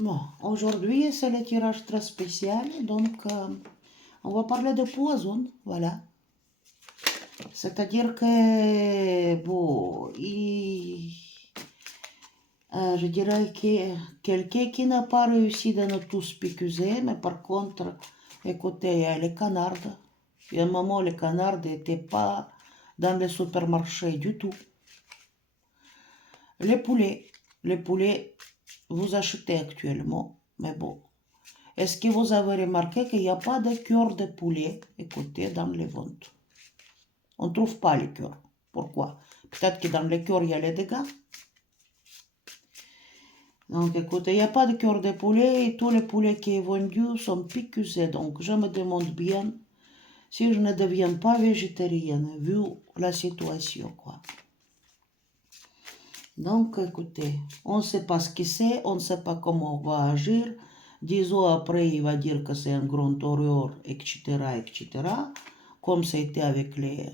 Bon, aujourd'hui, c'est le tirage très spécial, donc on va parler de poison, voilà. C'est-à-dire que, bon, je dirais que quelqu'un qui n'a pas réussi de nous tous piquer, mais par contre, écoutez, il y a les canards. Il y a un moment, les canards n'étaient pas dans les supermarchés du tout. Les poulets, vous achetez actuellement, mais bon. Est-ce que vous avez remarqué qu'il n'y a pas de cœur de poulet, écoutez, dans les ventes? On ne trouve pas les cœurs. Pourquoi? Peut-être que dans les cœurs, il y a les dégâts. Donc, écoutez, il n'y a pas de cœur de poulet et tous les poulets qui sont vendus sont piqués. Donc, je me demande bien si je ne deviens pas végétarienne, vu la situation, quoi. Donc, écoutez, on ne sait pas ce que c'est, on ne sait pas comment on va agir. 10 ans après, il va dire que c'est un grand horreur, etc., etc., comme ça a été avec les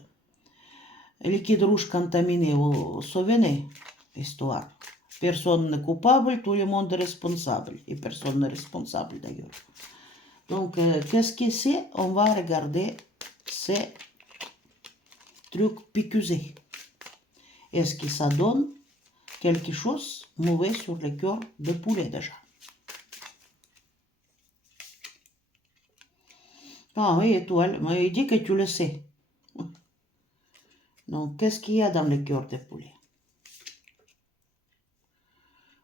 liquides rouges contaminés. Vous vous souvenez, l'histoire? Personne n'est coupable, tout le monde est responsable, et personne n'est responsable d'ailleurs. Donc, qu'est-ce que c'est? On va regarder ces trucs piqués. Est-ce que ça donne quelque chose de mauvais sur le cœur de poulet déjà? Ah oui, étoile, mais il dit que tu le sais. Donc, qu'est-ce qu'il y a dans le cœur de poulet?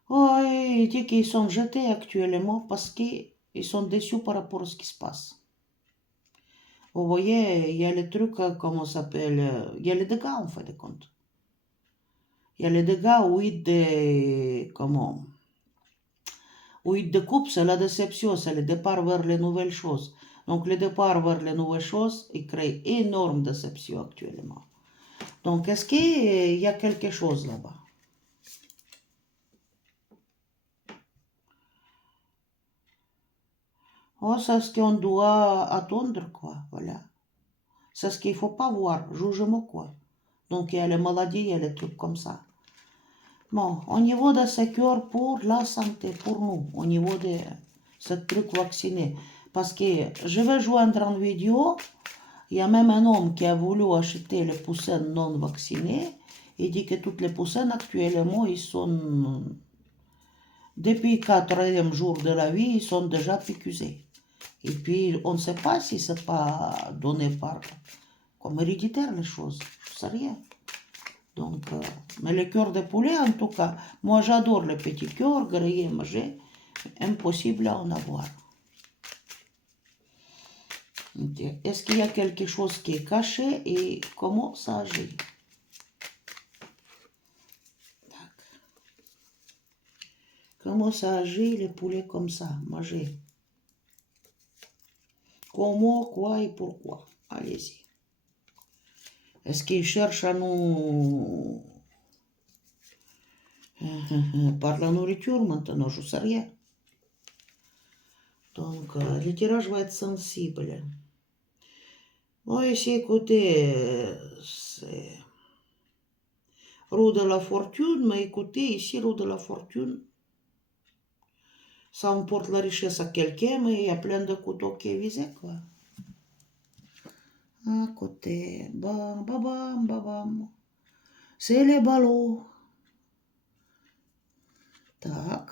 Oh, il dit qu'ils sont jetés actuellement parce qu'ils sont déçus par rapport à ce qui se passe. Vous voyez, il y a les trucs, comment ça s'appelle, il y a les dégâts en fin de compte. Il y a les dégâts où ils découpent, c'est la déception, c'est le départ vers les nouvelles choses. Donc le départ vers les nouvelles choses, il crée énorme déception actuellement. Donc est-ce qu'il y a quelque chose là-bas? Oh, c'est ce qu'on doit attendre, quoi, voilà. C'est ce qu'il ne faut pas voir, jugement, quoi. Donc il y a les maladies, il y a les trucs comme ça. Bon, au niveau de ce cœur pour la santé, pour nous, au niveau de ce truc vacciné. Parce que je vais joindre en vidéo, il y a même un homme qui a voulu acheter les poussins non vaccinés. Il dit que toutes les poussins actuellement, ils sont, depuis le 4e jour de la vie, ils sont déjà piqûés. Et puis, on ne sait pas si c'est pas donné par, comme héréditaire les choses, je ne sais rien. Donc, mais le cœur de poulet, en tout cas, moi j'adore les petits cœurs, grillés, mangés, impossible à en avoir. Est-ce qu'il y a quelque chose qui est caché et comment ça agit? Comment ça agit les poulets comme ça, mangés? Comment, quoi et pourquoi? Allez-y. Est-ce qu'ils cherchent à nous... par la nourriture maintenant, je ne sais rien. Donc, le tirage va être sensible. Bon, ici, écoutez, c'est roue de la fortune, mais écoutez, ici, roue de la fortune, ça emporte la richesse à quelqu'un, mais il y a plein de couteaux qui est visé, quoi. À côté, bam, bam, bam, bam, bam. C'est les ballots. Tac.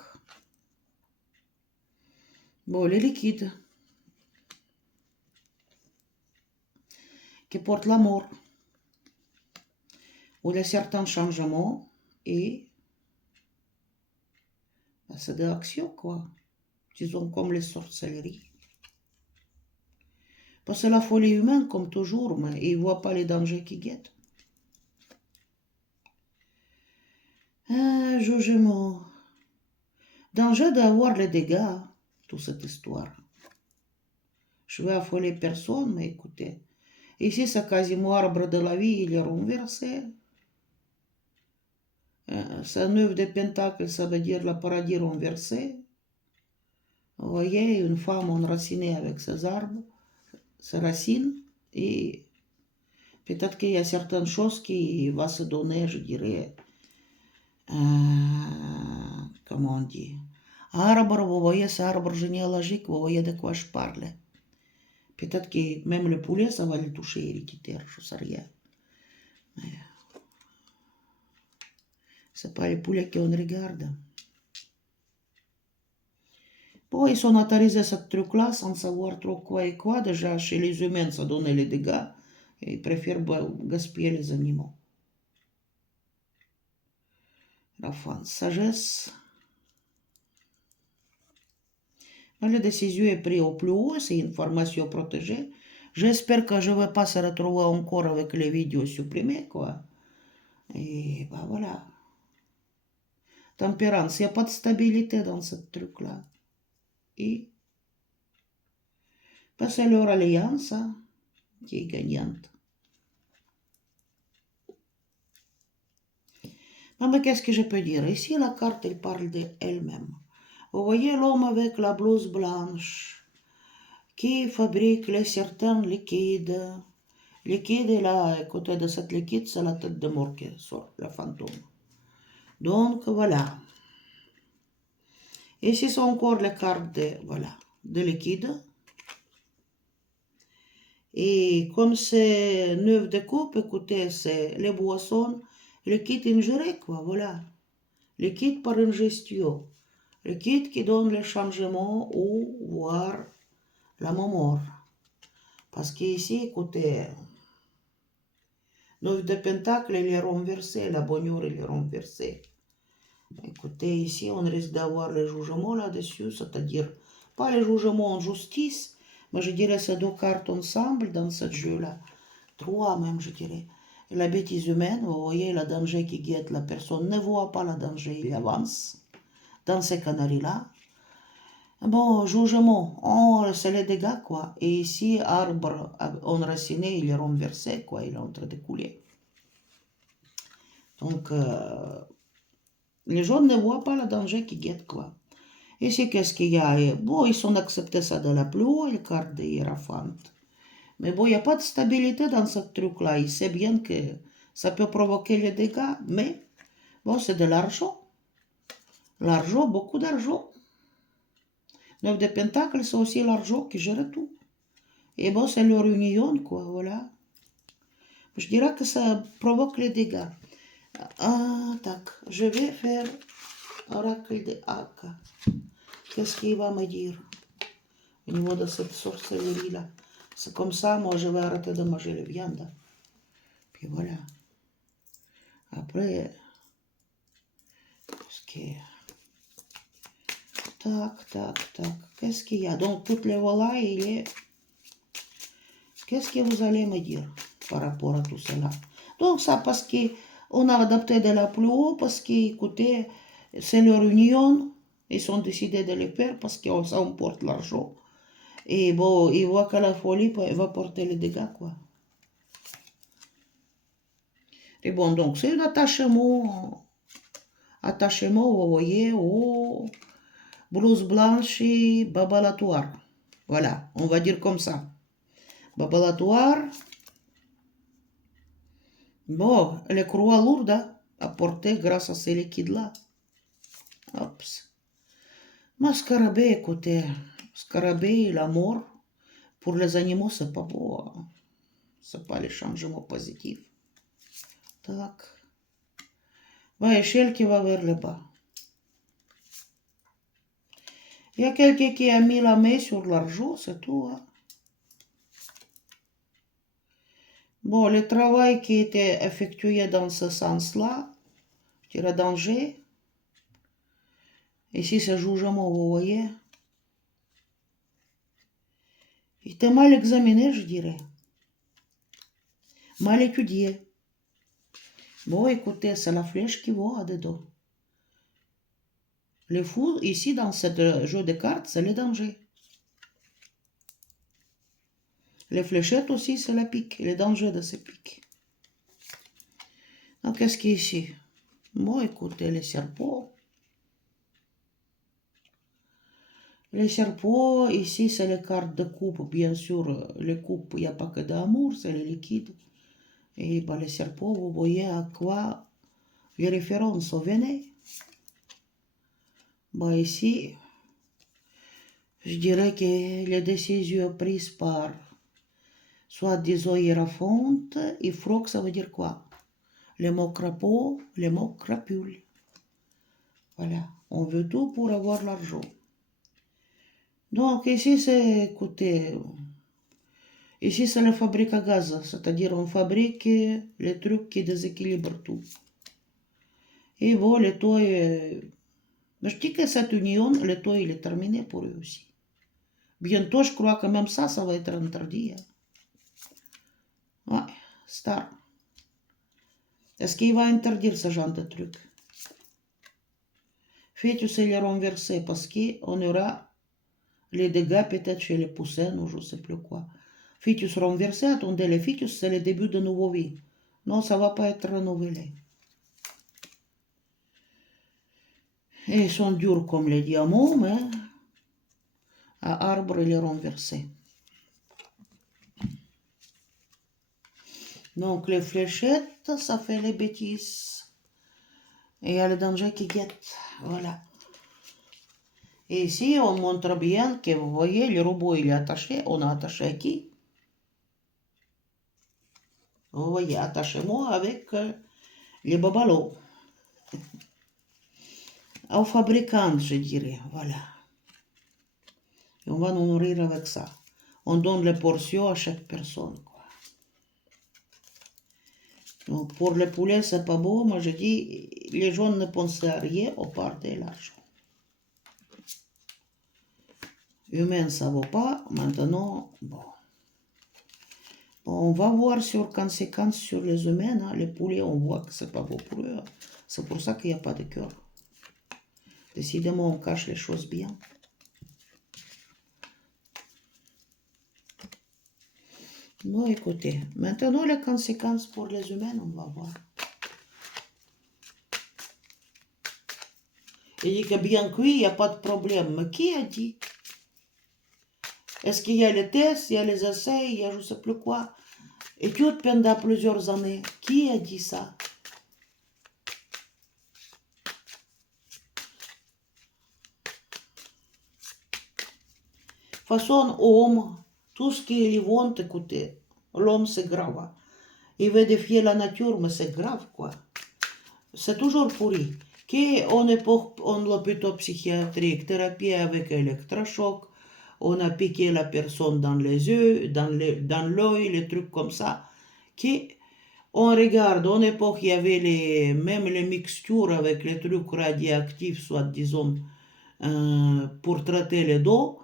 Bon, les liquides qui portent la mort. Où il y a certains changements et c'est de l'action, quoi. Disons comme les sorcelleries. Parce que la folie humaine, comme toujours, mais ils ne voient pas les dangers qui guettent. Ah, jugement. Danger d'avoir les dégâts, toute cette histoire. Je vais affoler personne, mais écoutez. Ici, c'est quasiment arbre de la vie, il est renversé. C'est 9 de pentacles, ça veut dire le paradis renversé. Vous voyez, une femme enracinée avec ses arbres, ses racines, et peut-être qu'il y a certaines choses qui vont se donner, je dirais, comment on dit, Arbre, vous voyez, c'est arbre généalogique, vous voyez de quoi je parle. Peut-être que même le poulet, ça va le toucher héréditaire, je sais rien. Mais c'est pas les poulets qu'on regarde. Bon, ils sont autorisés ce truc-là sans savoir trop quoi et quoi. Déjà, chez les humains, ça donne les dégâts. Et ils préfèrent gaspiller les animaux. La fin de sagesse. Mais la décision est prise au plus haut, c'est une formation protégée. J'espère que je ne vais pas se retrouver encore avec les vidéos supprimées, quoi. Et ben voilà. Tempérance, il n'y a pas de stabilité dans ce truc-là. Et ben, c'est leur alliance hein, qui est gagnante. Mais qu'est-ce que je peux dire? Ici, la carte, elle parle d'elle-même. Vous voyez l'homme avec la blouse blanche qui fabrique les certains liquides. Liquide, et là, à côté de cette liquide, c'est la tête de mort qui sort, la fantôme. Donc, voilà. Ici, c'est encore les cartes de liquide. Et comme c'est 9 de coupe, écoutez, c'est les boissons, liquide ingéré, quoi, voilà. Liquide par ingestion. Liquide qui donne le changement ou voire la mort. Parce qu'ici, écoutez, 9 de pentacle, il est renversé, la bonheur, il est renversé. Écoutez, ici, on risque d'avoir le jugement là-dessus, c'est-à-dire pas le jugement en justice, mais je dirais ces deux cartes ensemble dans ce jeu-là. 3 même, je dirais. Et la bêtise humaine, vous voyez, le danger qui guette la personne ne voit pas le danger, il avance. Dans ces canaries-là. Bon, jugement, c'est les dégâts, quoi. Et ici, arbre enraciné, il est renversé, quoi, il est en train de couler. Donc, les gens ne voient pas le danger qui guette, quoi. Ici, qu'est-ce qu'il y a? Bon, ils ont accepté ça de la plus haut, les cartes de Hiérophante. Mais bon, il n'y a pas de stabilité dans ce truc-là. Il sait bien que ça peut provoquer les dégâts, mais bon, c'est de l'argent. L'argent, beaucoup d'argent. 9 de Pentacle, c'est aussi l'argent qui gère tout. Et bon, c'est leur union, quoi, voilà. Je dirais que ça provoque les dégâts. Ah, tac, je vais faire oracle de Aka. Qu'est-ce qu'il va me dire au niveau de cette sorcellerie-là? C'est comme ça, moi, je vais arrêter de manger les viandes. Puis voilà. Après, qu'est-ce qu'il y a? Tac, tac, tac. Qu'est-ce qu'il y a? Donc, toutes les volailles, il est... Qu'est-ce que vous allez me dire par rapport à tout cela? Donc, ça, parce qu'on a adapté de la plus haut, parce qu'écoutez, c'est leur union. Ils ont décidé de le faire parce que ça emporte l'argent. Et bon, ils voient que la folie va porter les dégâts, quoi. Et bon, donc, c'est un attachement, vous voyez, au blouse blanche et babalatoire. Voilà, on va dire comme ça. Babalatoire. Bon, elle est croix lourde à porter grâce à ces liquides-là. Oups. Mais scarabée, écoutez, scarabée, la mort, pour les animaux, c'est pas beau. Hein. C'est pas les changements positifs. Tac. Ouais, échelle qui va vers le bas. Il y a quelqu'un qui a mis la main sur l'argent, c'est tout. Hein. Bon, le travail qui était effectué dans ce sens-là, je dirais danger. Ici, c'est jugement, vous voyez. Il était mal examiné, je dirais. Mal étudié. Bon, écoutez, c'est la flèche qui va dedans. Le fou, ici, dans ce jeu de cartes, c'est le danger. Les fléchettes aussi, c'est la pique, le danger de ces piques. Donc, qu'est-ce qu'il y a ici? Bon, écoutez, les serpents. Les serpents, ici, c'est les cartes de coupe. Bien sûr, les coupes, il n'y a pas que d'amour, c'est les liquides. Et ben, les serpents, vous voyez à quoi les références au venin. Bah ici, je dirais que les décisions prises par soit disons hiérophante, et froc, ça veut dire quoi? Les mots crapaud, les mots crapule. Voilà, on veut tout pour avoir l'argent. Donc ici c'est, écoutez, ici c'est la fabrique à gaz, c'est-à-dire on fabrique les trucs qui déséquilibrent tout. Et bon, le taux je dis que cette union, le taux il est terminé pour eux aussi. Bientôt, je crois que même ça va être interdit. Hein. Ouais, Star. Est-ce qu'il va interdire ce genre de truc? Fœtus, il est renversé parce qu'on aura les dégâts peut-être chez les poussins ou je ne sais plus quoi. Fœtus renversé, attendez, les fœtus, c'est le début de nouveau vie. Non, ça ne va pas être renouvelé. Et ils sont durs comme les diamants, mais à arbre, il est renversé. Donc, les fléchettes, ça fait les bêtises. Et il y a le danger qui guette. Voilà. Et ici, on montre bien que, vous voyez, le robot, il est attaché. On a attaché à qui? Vous voyez, attachez-moi avec les babalos. Au fabricant, je dirais. Voilà. Et on va nous nourrir avec ça. On donne les portions à chaque personne. Quoi. Donc, pour les poulets, c'est pas beau. Moi, je dis, les gens ne pensent à rien, au part de l'argent. Humain, ça vaut pas. Maintenant, bon. On va voir sur conséquences sur les humains. Hein. Les poulets, on voit que c'est pas beau pour eux. C'est pour ça qu'il n'y a pas de cœur. Décidément, on cache les choses bien. Bon, écoutez. Maintenant, les conséquences pour les humains, on va voir. Il dit que bien cuit, il n'y a pas de problème. Mais qui a dit? Est-ce qu'il y a les tests, il y a les essais, il y a je ne sais plus quoi? Études pendant plusieurs années. Qui a dit ça? De toute façon, homme, tout ce qui est vont écoutez, l'homme c'est grave. Il veut défier la nature, mais c'est grave quoi. C'est toujours pourri. Qu'on est en l'hôpital psychiatrique, thérapie avec électrochoc, on a piqué la personne dans les yeux, dans l'œil, les trucs comme ça. On regarde, en époque, il y avait même les mixtures avec les trucs radioactifs, soit disons, pour traiter les dos.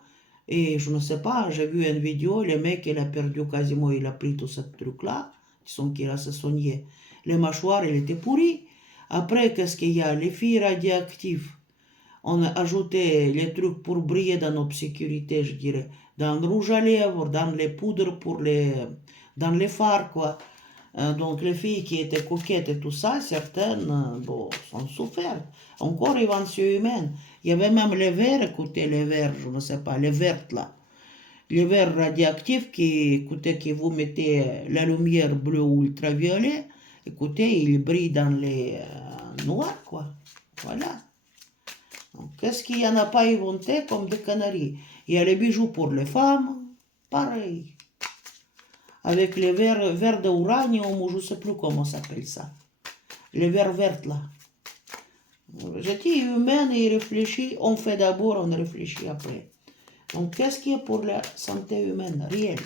Et je ne sais pas, j'ai vu une vidéo, le mec, il a perdu quasiment, il a pris tout ce truc-là, disons qu'il a se soigné. Les mâchoires, il était pourri. Après, qu'est-ce qu'il y a? Les filles radioactives. On a ajouté les trucs pour briller dans l'obscurité, je dirais. Dans le rouge à lèvres, dans les poudres dans les fards, quoi. Donc les filles qui étaient coquettes et tout ça, certaines, bon, sont souffert. Encore invention humaine. Il y avait même les verres, écoutez, les verres, je ne sais pas, les vertes là. Les verres radioactifs qui, écoutez, qui vous mettez la lumière bleue ou ultraviolet, écoutez, ils brillent dans les noirs, quoi. Voilà. Qu'est-ce qu'il n'y en a pas inventé comme des canaries? Il y a les bijoux pour les femmes, pareil. Avec les verres d'uranium, ou je ne sais plus comment ça s'appelle ça. Les verres verts là. Je dis humain et réfléchit, on fait d'abord, on réfléchit après. Donc qu'est-ce qui est pour la santé humaine réelle?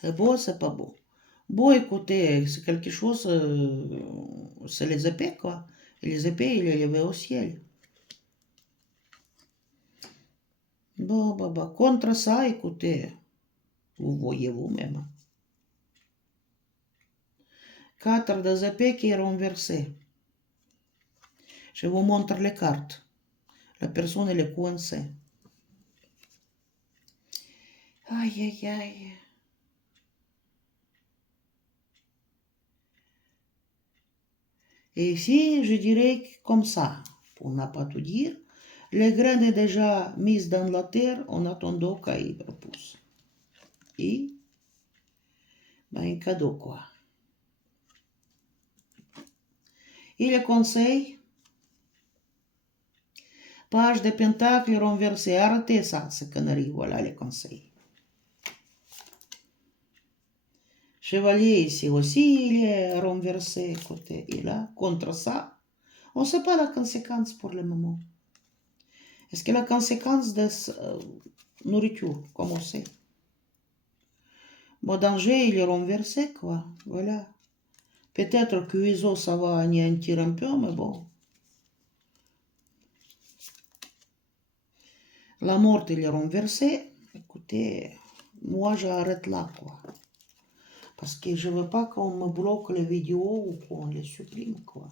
C'est beau, c'est pas beau. Bon, écoutez, c'est quelque chose, c'est les épées, quoi. Et les épées, il y avait au ciel. Bon, bah, contre ça, écoutez, vous voyez vous-même. 4 des épées qui est renversé. Je vous montre les cartes. La personne, elle est coincée. Aïe, aïe, aïe. Et ici, je dirais comme ça, pour ne pas tout dire, les graines sont déjà mises dans la terre en attendant qu'elles repoussent. Et Ben, un cadeau, quoi. Et le conseil, page de pentacle renversée. Arrêtez ça, ces conneries. Voilà les conseils. Chevalier ici aussi, il est renversé côté. Et là, contre ça, on ne sait pas la conséquence pour le moment. Est-ce que la conséquence de nourriture, comme on sait? Bon, danger, il est renversé, quoi. Voilà. Peut-être que Uiso, ça va anéantir un peu, mais bon. La mort, il est renversé. Écoutez, moi, j'arrête là, quoi. Parce que je veux pas qu'on me bloque les vidéos ou qu'on les supprime, quoi.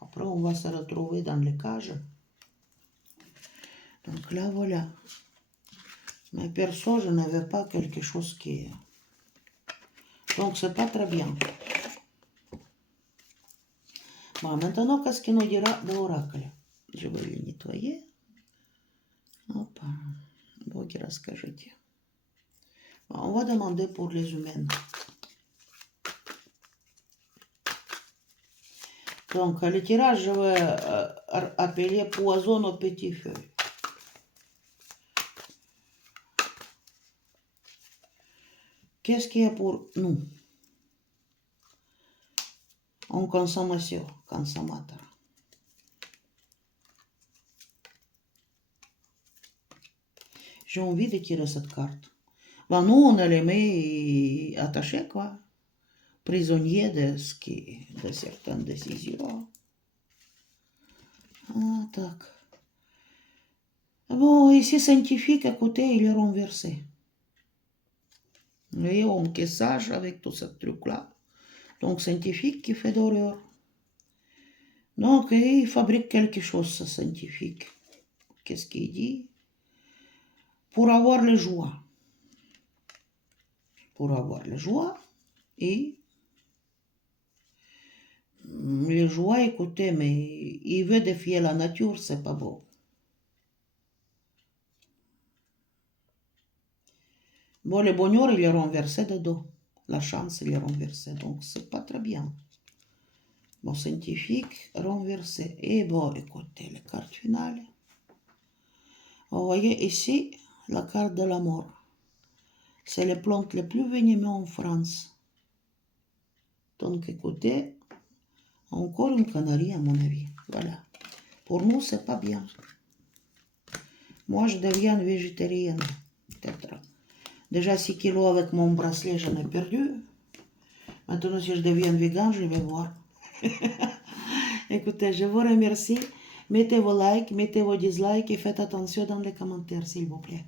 Après, on va se retrouver dans les cages. Donc là, voilà. Mais perso, je n'avais pas quelque chose qui... Donc, c'est pas très bien. Bon, maintenant, qu'est-ce qu'il nous dira de l'oracle? Je vais le nettoyer. Hop. Боги, расскажите. Bon, on va demander pour les humains. Donc, le tirage, je vais appeler poison au petit feu. Qu'est-ce qu'il y a pour nous? En consommation, consommateur. J'ai envie de tirer cette carte. Ben, nous, on les met attachés, quoi. Prisonniers de certaines décisions. Ah, tac. Bon, ici, scientifique, à côté, il est renversé. Vous voyez, homme qui est sage avec tout ce truc-là. Donc, scientifique qui fait d'horreur. Donc, il fabrique quelque chose, ce scientifique. Qu'est-ce qu'il dit? Pour avoir le joie. Pour avoir le joie. Et le joie, écoutez, mais il veut défier la nature, c'est pas beau. Bon, le bonheur, il est renversé de dos. La chance, il est renversé. Donc, c'est pas très bien. Bon, scientifique, renversé. Et bon, écoutez, la carte finale. Vous voyez ici, la carte de la mort. C'est les plantes les plus venimeuses en France. Donc, écoutez, encore une connerie, à mon avis. Voilà. Pour nous, c'est pas bien. Moi, je deviens végétarienne, peut-être. Déjà 6 kilos avec mon bracelet, j'en ai perdu. Maintenant, si je deviens vegan, je vais voir. Écoutez, je vous remercie. Mettez vos likes, mettez vos dislikes et faites attention dans les commentaires, s'il vous plaît.